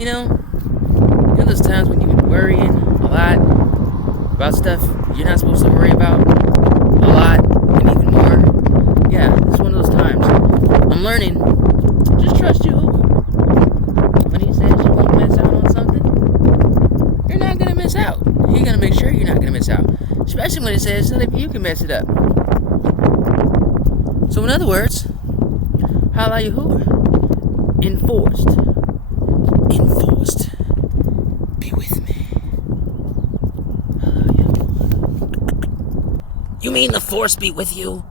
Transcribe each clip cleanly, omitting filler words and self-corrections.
You know those times when you've been worrying a lot about stuff you're not supposed to worry about a lot and even more? Yeah, it's one of those times. I'm learning. Just trust you. When he says you won't miss out on something, you're not going to miss out. You're going to make sure you're not going to miss out. Especially when it says that you can mess it up. So in other words, how are you who? Enforced. Be with me. You mean the Force be with you?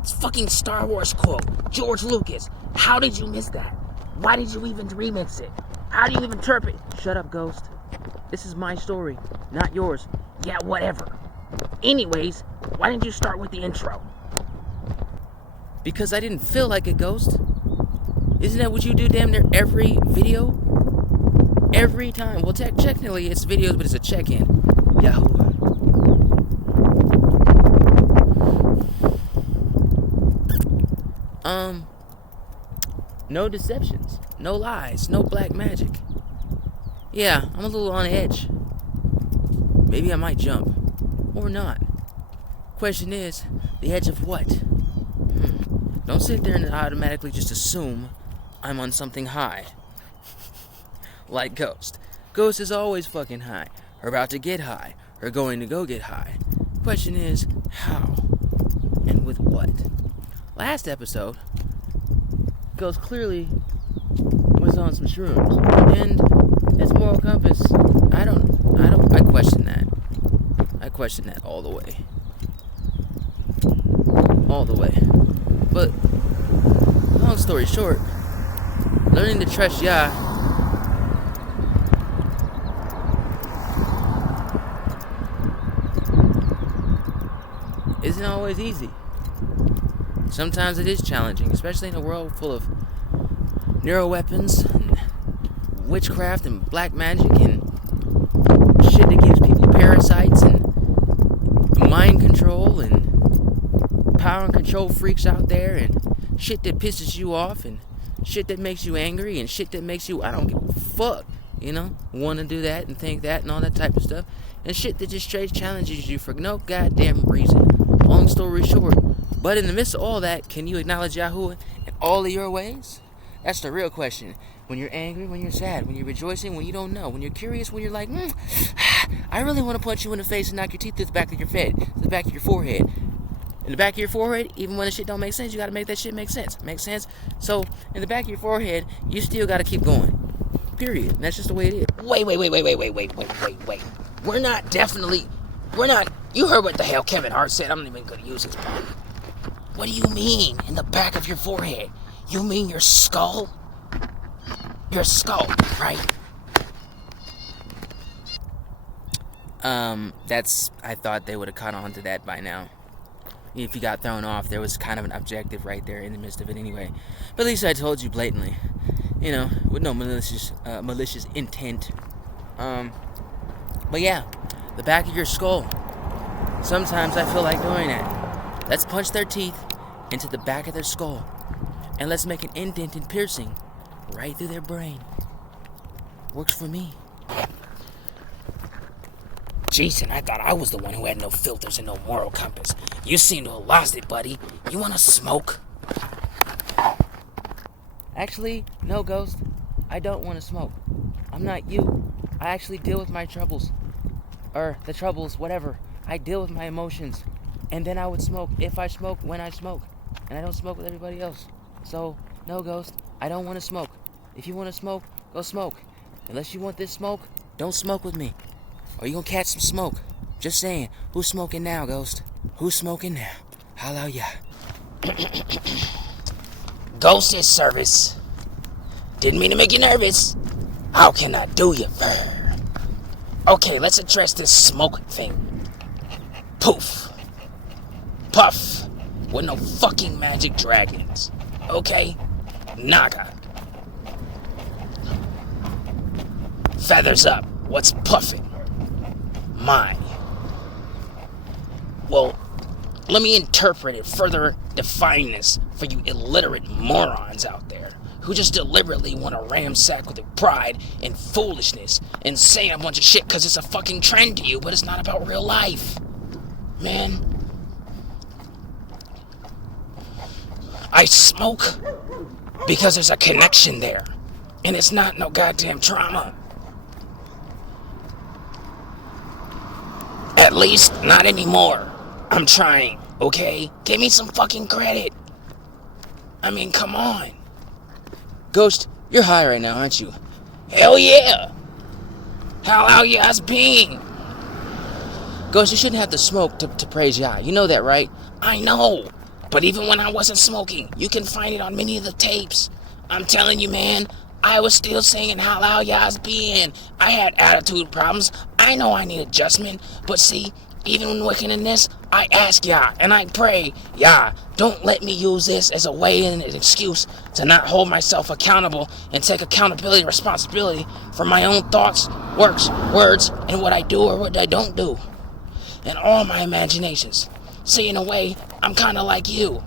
It's fucking Star Wars quote. George Lucas. How did you miss that? Why did you even remix it? How do you even interpret? Shut up, Ghost. This is my story, not yours. Yeah, whatever. Anyways, why didn't you start with the intro? Because I didn't feel like it, Ghost. Isn't that what you do damn near every video? Every time. Well, technically it's videos, but it's a check-in. Yahoo. No deceptions, no lies, no black magic. Yeah, I'm a little on edge. Maybe I might jump. Or not. Question is, the edge of what? Don't sit there and automatically just assume I'm on something high. Like Ghost. Ghost is always fucking high. Or about to get high. Or going to go get high. Question is, how? And with what? Last episode, Ghost clearly was on some shrooms. And his moral compass, I question that. I question that all the way. All the way. But, long story short, learning to trust Yah isn't always easy. Sometimes it is challenging, especially in a world full of neuroweapons and witchcraft and black magic and shit that gives people parasites and mind control and power and control freaks out there and shit that pisses you off and shit that makes you angry and shit that makes you, I don't give a fuck, want to do that and think that and all that type of stuff, and shit that just straight challenges you for no goddamn reason. Long story short, but in the midst of all that, can you acknowledge Yahuwah in all of your ways? That's the real question. When you're angry, when you're sad, when you're rejoicing, when you don't know, when you're curious, when you're like, I really want to punch you in the face and knock your teeth through the back of your forehead. In the back of your forehead, even when the shit don't make sense, you gotta make that shit make sense. Make sense? So, in the back of your forehead, you still gotta keep going. Period. And that's just the way it is. Wait. We're not. You heard what the hell Kevin Hart said. I'm not even gonna use his part. What do you mean, in the back of your forehead? You mean your skull? Your skull, right? I thought they would have caught on to that by now. If you got thrown off, there was kind of an objective right there in the midst of it anyway. But at least I told you blatantly. With no malicious intent. But yeah, the back of your skull. Sometimes I feel like doing that. Let's punch their teeth into the back of their skull. And let's make an indent and piercing right through their brain. Works for me. Jason, I thought I was the one who had no filters and no moral compass. You seem to have lost it, buddy. You wanna smoke? Actually, no, Ghost. I don't want to smoke. I'm not you. I actually deal with my troubles. Or the troubles, whatever. I deal with my emotions. And then I would smoke if I smoke, when I smoke. And I don't smoke with everybody else. So, no, Ghost. I don't want to smoke. If you want to smoke, go smoke. Unless you want this smoke, don't smoke with me. Or you gonna catch some smoke. Just saying. Who's smoking now, Ghost? Who's smoking now? Hallelujah. Ghzsts service. Didn't mean to make you nervous. How can I do you? Okay, let's address this smoke thing. Poof. Puff. With no fucking magic dragons. Okay? Naga. Feathers up. What's puffing? Mine. Well, let me interpret it, further define this for you illiterate morons out there. who just deliberately want to ramsack with their pride and foolishness and say a bunch of shit because it's a fucking trend to you, but it's not about real life. Man, I smoke because there's a connection there, and it's not no goddamn trauma. At least not anymore. I'm trying, okay? Give me some fucking credit. I mean, come on. Ghost, you're high right now, aren't you? Hell yeah. How you guys being? Ghost, you shouldn't have to smoke to praise Yah. You know that, right? I know. But even when I wasn't smoking, you can find it on many of the tapes. I'm telling you, man, I was still singing how y'all's being. I had attitude problems. I know I need adjustment. But see, even when working in this, I ask Yah and I pray, Yah, don't let me use this as a way and an excuse to not hold myself accountable and take accountability and responsibility for my own thoughts, words, and what I do or what I don't do. And all my imaginations. See, in a way, I'm kind of like you.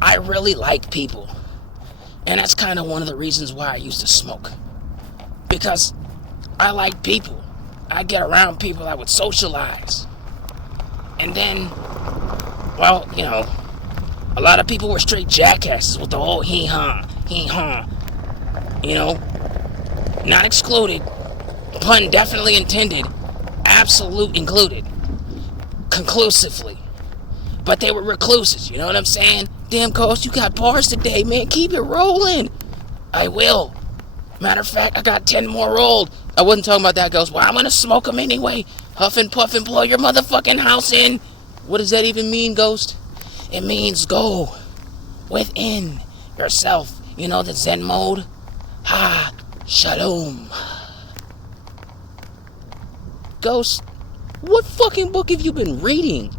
I really like people. And that's kind of one of the reasons why I used to smoke. Because I like people. I get around people I would socialize. And then, well, you know, a lot of people were straight jackasses with the whole hee-haw. You know, not excluded. Pun definitely intended. Absolute included. Conclusively. But they were recluses, you know what I'm saying? Damn, Ghost, you got bars today, man. Keep it rolling. I will. Matter of fact, I got 10 more rolled. I wasn't talking about that, Ghost. Well, I'm gonna smoke them anyway. Huff and puff and blow your motherfucking house in. What does that even mean, Ghost? It means go within yourself. You know the Zen mode? Ha, shalom. Ghost, what fucking book have you been reading?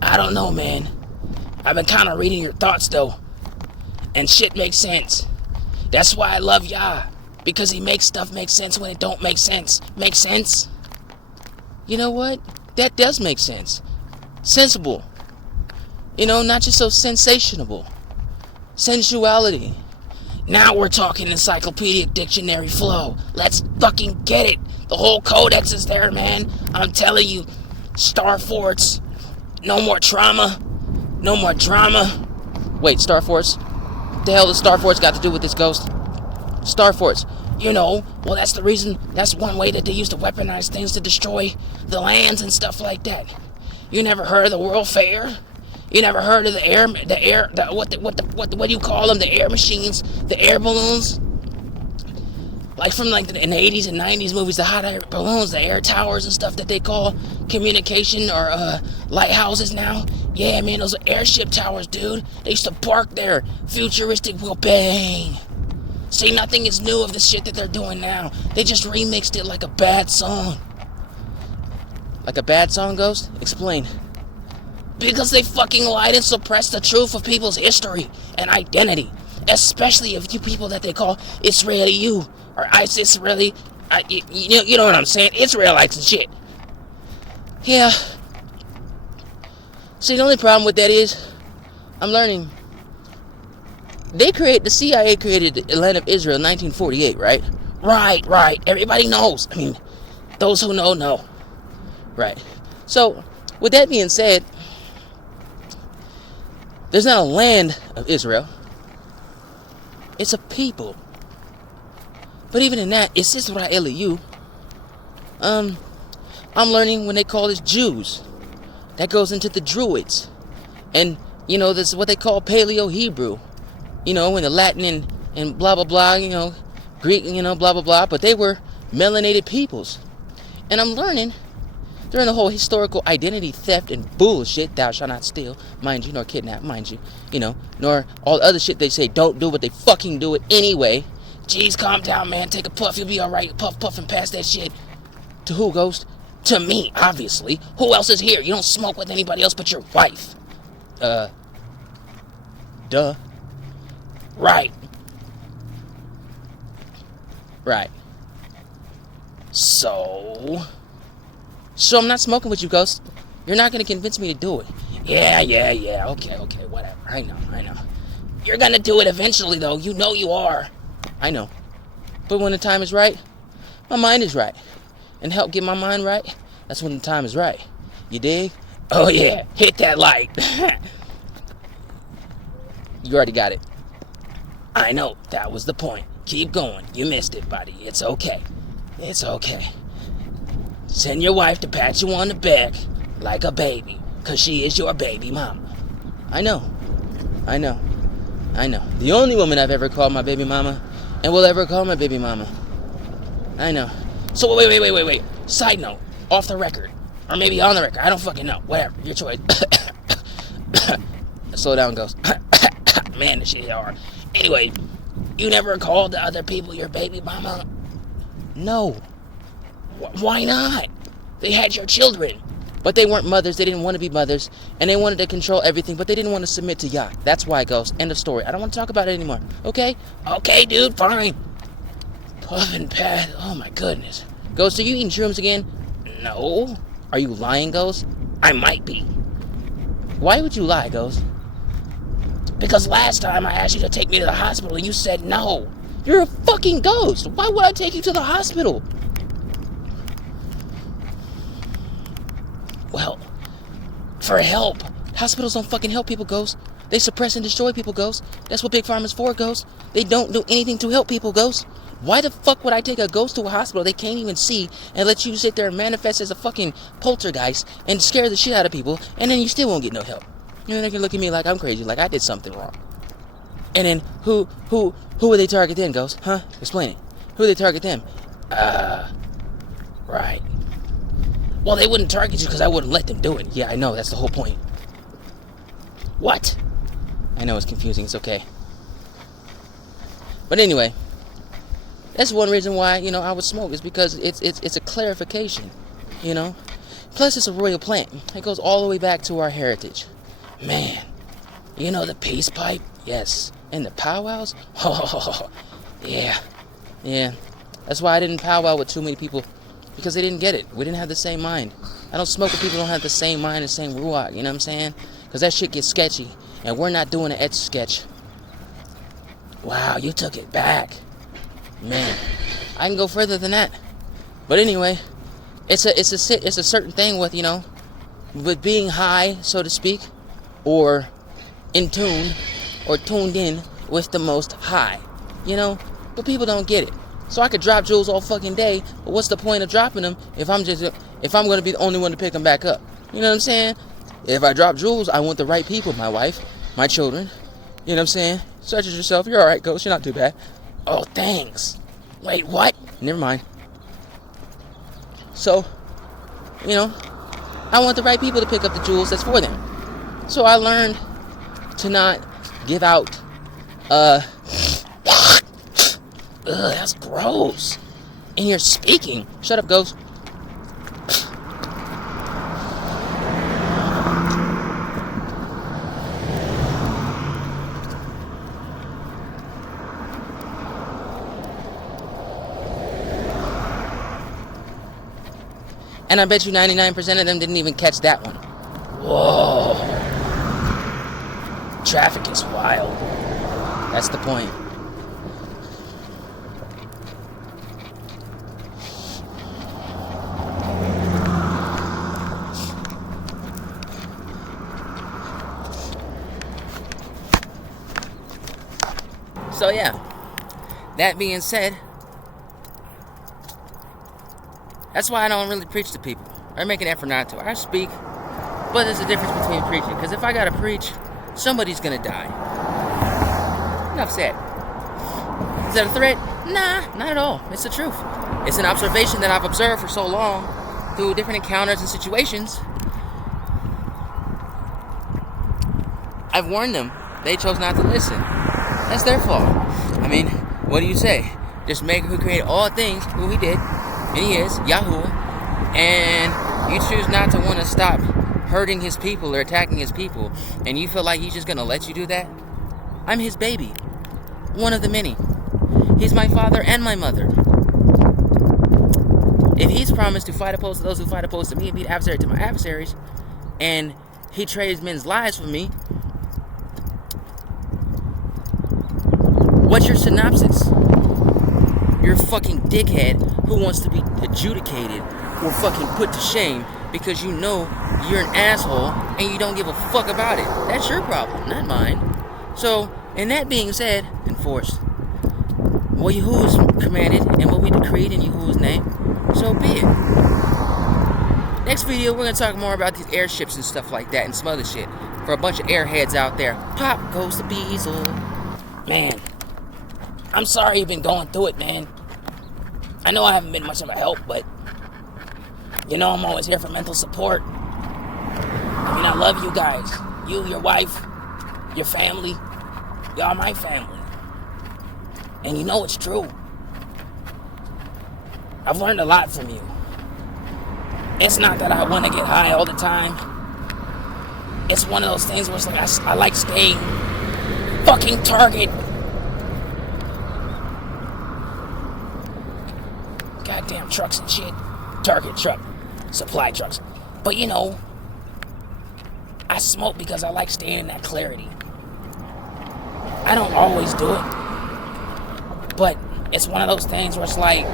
I don't know, man. I've been kind of reading your thoughts, though. And shit makes sense. That's why I love Yah. Because he makes stuff make sense when it don't make sense. Make sense? You know what? That does make sense. Sensible. You know, not just so sensationable. Sensuality. Now we're talking encyclopedic dictionary flow. Let's fucking get it. The whole codex is there, man. I'm telling you. Star Forts. No more trauma. No more drama. Wait, Star Force? What the hell does Star Force got to do with this, Ghost? Star Force. You know, well, that's the reason. That's one way that they used to weaponize things to destroy the lands and stuff like that. You never heard of the World Fair? You never heard of what do you call them? The air machines, the air balloons? Like from like in the 80s and 90s movies, the hot air balloons, the air towers and stuff that they call communication or lighthouses now. Yeah, man, those are airship towers, dude. They used to park there. Futuristic will bang. See, nothing is new of the shit that they're doing now. They just remixed it like a bad song. Like a bad song, Ghost? Explain. Because they fucking lied and suppressed the truth of people's history and identity. Especially of you people that they call Israeli or ISIS really. You know what I'm saying? Israelites and shit. Yeah. See, the only problem with that is, I'm learning. The CIA created the land of Israel in 1948, right? Right. Everybody knows. I mean, those who know. Right. So, with that being said, there's not a land of Israel. It's a people. But even in that, it's Israeli. I'm learning when they call us Jews. That goes into the Druids. And, you know, this is what they call Paleo-Hebrew. You know, in the Latin and blah, blah, blah, you know, Greek, you know, blah, blah, blah. But they were melanated peoples. And I'm learning during the whole historical identity theft and bullshit, thou shalt not steal, mind you, nor kidnap, mind you, you know, nor all the other shit they say don't do, but they fucking do it anyway. Jeez, calm down, man. Take a puff. You'll be alright. Puffing past that shit. To who, Ghost? To me, obviously. Who else is here? You don't smoke with anybody else but your wife. Duh. Right. So I'm not smoking with you, Ghost. You're not going to convince me to do it. Yeah. Okay, whatever. I know. You're gonna do it eventually, though. You know you are. I know. But when the time is right, my mind is right. And help get my mind right, that's when the time is right. You dig? Oh, yeah. Hit that light. You already got it. I know. That was the point. Keep going. You missed it, buddy. It's okay. Send your wife to pat you on the back like a baby, 'cause she is your baby mama. I know. The only woman I've ever called my baby mama and will ever call my baby mama. I know. So wait. Side note, off the record. Or maybe on the record. I don't fucking know. Whatever. Your choice. Slow down, Ghost. Man, this shit hard. Anyway, you never called the other people your baby mama? No. Why not? They had your children. But they weren't mothers. They didn't want to be mothers. And they wanted to control everything, but they didn't want to submit to Yah. That's why, Ghost. End of story. I don't want to talk about it anymore. Okay? Okay, dude, fine. Puff and Pat. Oh, my goodness. Ghost, are you eating shrooms again? No. Are you lying, Ghost? I might be. Why would you lie, Ghost? Because last time I asked you to take me to the hospital and you said no. You're a fucking ghost. Why would I take you to the hospital? Well, for help. Hospitals don't fucking help people, Ghost. They suppress and destroy people, Ghost. That's what Big Pharma's for, Ghost. They don't do anything to help people, Ghost. Why the fuck would I take a ghost to a hospital they can't even see and let you sit there and manifest as a fucking poltergeist and scare the shit out of people, and then you still won't get no help? You know, they can look at me like I'm crazy, like I did something wrong. And then who would they target then, Ghost? Huh? Explain it. Who would they target them? Right. Well, they wouldn't target you because I wouldn't let them do it. Yeah, I know. That's the whole point. What? I know it's confusing. It's okay. But anyway, that's one reason why, I would smoke, is because it's a clarification, Plus, it's a royal plant. It goes all the way back to our heritage. Man, you know the peace pipe? Yes. And the powwows? Oh, yeah. Yeah. That's why I didn't powwow with too many people, because they didn't get it. We didn't have the same mind. I don't smoke with people who don't have the same mind and same ruach, you know what I'm saying? Because that shit gets sketchy, and we're not doing an etch sketch. Wow, you took it back. Man, I can go further than that. But anyway, it's a certain thing with, with being high, so to speak, or in tune, or tuned in with the Most High, But people don't get it. So I could drop jewels all fucking day, but what's the point of dropping them if I'm going to be the only one to pick them back up? You know what I'm saying? If I drop jewels, I want the right people, my wife, my children. You know what I'm saying? Such as yourself. You're all right, Ghost. You're not too bad. Oh, thanks. Wait, what? Never mind. So, I want the right people to pick up the jewels that's for them. So I learned to not give out, Ugh, that's gross. And you're speaking. Shut up, Ghost. And I bet you 99% of them didn't even catch that one. Whoa. Traffic is wild. That's the point. So yeah, that being said, that's why I don't really preach to people. I make an effort not to. I speak, but there's a difference between preaching. Because if I gotta preach, somebody's gonna die. Enough said. Is that a threat? Nah, not at all. It's the truth. It's an observation that I've observed for so long through different encounters and situations. I've warned them. They chose not to listen. That's their fault. I mean, what do you say? Just Maker who created all things, who he did, and he is, Yahuwah, and you choose not to want to stop hurting his people or attacking his people, and you feel like he's just going to let you do that? I'm his baby. One of the many. He's my father and my mother. If he's promised to fight opposed to those who fight opposed to me and be the adversary to my adversaries, and He trades men's lives for me. What's your synopsis? You're a fucking dickhead who wants to be adjudicated or fucking put to shame because you know you're an asshole and you don't give a fuck about it. That's your problem, not mine. So, and that being said, enforced. What Yahuwah's commanded and what we decreed in Yahuwah's name, so be it. Next video, we're going to talk more about these airships and stuff like that and some other shit for a bunch of airheads out there. Pop goes the Beazle. Man, I'm sorry you've been going through it, man. I know I haven't been much of a help, but you know I'm always here for mental support. I mean, I love you guys. You, your wife, your family. Y'all my family. And you know it's true. I've learned a lot from you. It's not that I want to get high all the time. It's one of those things where it's like I like staying fucking target. Goddamn trucks and shit. Target truck. Supply trucks. But you know, I smoke because I like staying in that clarity. I don't always do it. But it's one of those things where it's like,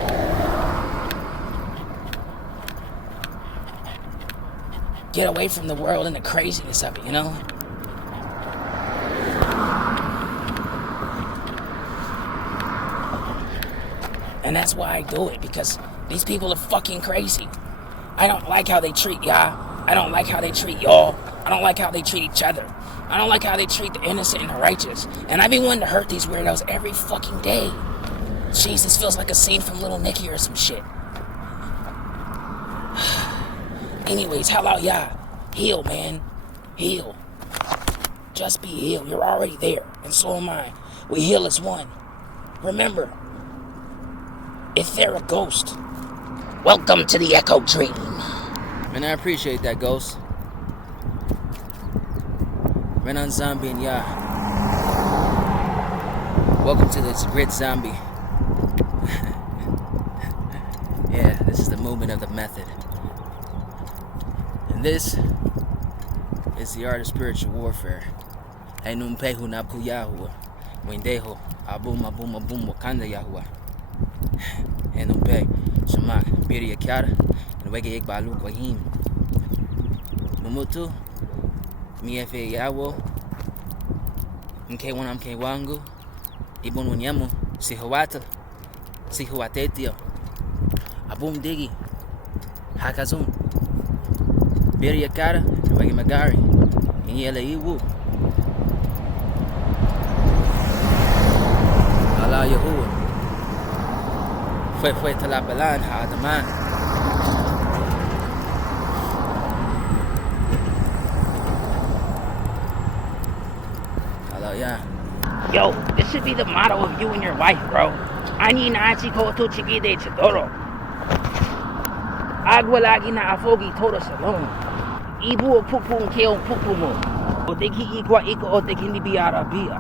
get away from the world and the craziness of it, you know? And that's why I do it, because these people are fucking crazy. I don't like how they treat y'all. I don't like how they treat y'all. I don't like how they treat each other. I don't like how they treat the innocent and the righteous. And I be wanting to hurt these weirdos every fucking day. Jeez, this feels like a scene from Little Nicky or some shit. Anyways, how about y'all? Heal, man. Heal. Just be healed. You're already there, and so am I. We heal as one. Remember, if they're a ghost, welcome to the Echo Dream. Man, I appreciate that, Ghost. Renan Zombie and ya. Welcome to this great zombie. Yeah, this is the movement of the method. And this is the art of spiritual warfare. Ay numpehu nabku Yahuwah. Wendeho, abum abum abum wakanda Yahuwah. And numpe, shamak, biri yakyara, and wege yek balu kwahim. Mumutu, miefe yawo, mke wanam ke wangu, ibon wanyemu, sihuwatel, sihuwatetio, abum digi, hakazun, biri yakara, and wege magari, and yele iwu. Allah Yahuwah. Fue talapalan haadaman. Hello, yeah. Yo, this should be the motto of you and your wife, bro. Ani na chiko to chigide chidoro. Agua lagi na afogi todo salon. Ibu o pupu nkeo pupu mo. O teki ikwa iko o teki ni biara bia.